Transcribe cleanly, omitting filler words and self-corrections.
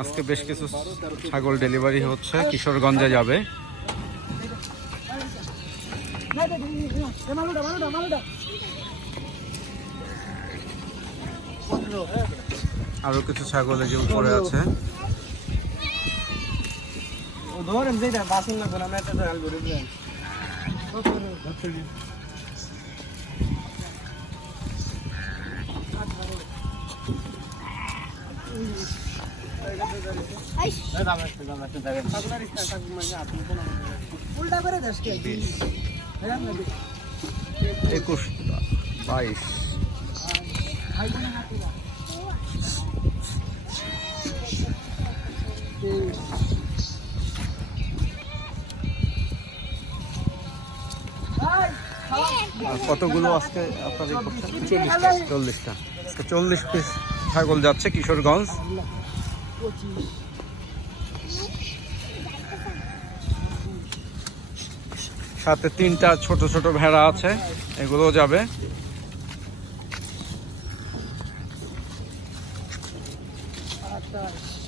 আজকে বেশ কিছু ছাগল ডেলিভারি হচ্ছে, কিশোরগঞ্জে যাবে। আরো কিছু ছাগল এই যে উপরে আছে। একুশ 22 কতগুলো আজকে আপনারা করছেন? 40টা। আজকে 40 পিস ছাগল যাচ্ছে কিশোরগঞ্জ। সাথে 3টা ছোট ছোট ভেড়া আছে, এগুলো যাবে।